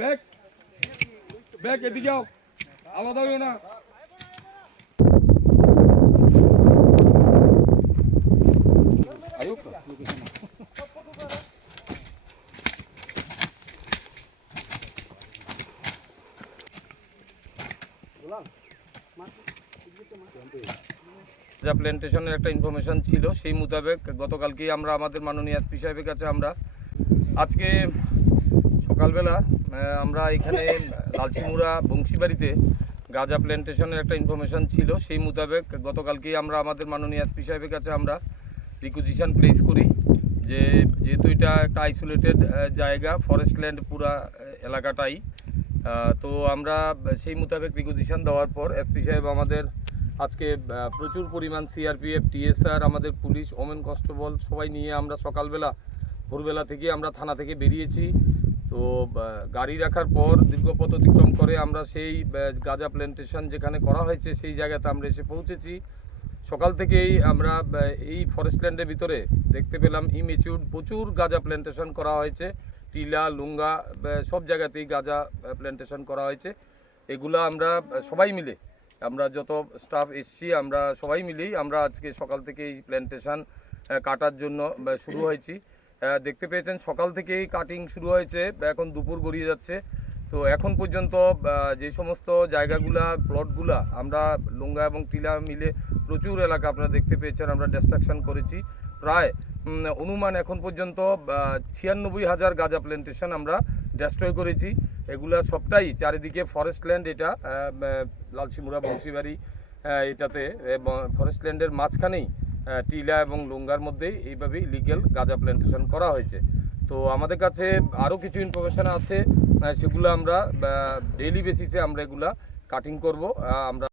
Bag bag এদিকে যাও, আলাদা হইও না। যা প্ল্যান্টেশনের একটা ইনফরমেশন ছিল সেই মোতাবেক গতকালকেই আমরা আমাদের মাননীয় এসপি সাহেবের কাছে আমরা আজকে সকালবেলা আমরা এখানে লালচিমুড়া বংশীবাড়িতে গাঁজা প্ল্যান্টেশনের একটা ইনফরমেশন ছিল সেই মোতাবেক গতকালকেই আমরা আমাদের মাননীয় এসপি সাহেবের কাছে আমরা রিকুইজিশন প্লেস করি যে যেহেতু এটা একটা আইসোলেটেড জায়গা, ফরেস্ট ল্যান্ড পুরা এলাকাটাই, তো আমরা সেই মোতাবেক রিকুইজিশন দেওয়ার পর এসপি সাহেব আমাদের আজকে প্রচুর পরিমাণ সিআরপিএফ, টিএসআর, আমাদের পুলিশ, ওমেন কনস্টেবল সবাই নিয়ে আমরা সকালবেলা ভোরবেলা থেকে আমরা থানা থেকে বেরিয়েছি। তো গাড়ি রাখার পর দীর্ঘ পথ অতিক্রম করে আমরা সেই গাঁজা প্ল্যান্টেশন যেখানে করা হয়েছে সেই জায়গাতে আমরা এসে পৌঁছেছি। সকাল থেকেই আমরা এই ফরেস্ট ল্যান্ডের ভিতরে দেখতে পেলাম ইমেচিউর প্রচুর গাঁজা প্ল্যান্টেশন করা হয়েছে। টিলা, লুঙ্গা সব জায়গাতেই গাঁজা প্ল্যান্টেশন করা হয়েছে। এগুলো আমরা সবাই মিলে, আমরা যত স্টাফ এসছি আমরা সবাই মিলেই আমরা আজকে সকাল থেকে এই প্ল্যান্টেশন কাটার জন্য শুরু হয়েছি। দেখতে পেয়েছেন সকাল থেকেই কাটিং শুরু হয়েছে, এখন দুপুর গড়িয়ে যাচ্ছে। তো এখন পর্যন্ত যে সমস্ত জায়গাগুলা প্লটগুলা আমরা লুঙ্গা এবং টিলা মিলে প্রচুর এলাকা আপনারা দেখতে পেয়েছেন আমরা ডিস্ট্রাকশন করেছি। প্রায় অনুমান এখন পর্যন্ত 96,000 গাঁজা প্ল্যান্টেশন আমরা ডেস্ট্রয় করেছি। এগুলা সবটাই চারিদিকে ফরেস্ট ল্যান্ড, এটা লালচিমুড়া বংশীবাড়ি এটাতে ফরেস্ট ল্যান্ডের মাঝখানেই টিলা এবং লুঙ্গার মধ্যেই এইভাবেই লিগ্যাল গাঁজা প্ল্যান্টেশন করা হয়েছে। তো আমাদের কাছে আরও কিছু ইনফরমেশান আছে, সেগুলো আমরা ডেইলি বেসিসে আমরা এগুলা কাটিং করব। আমরা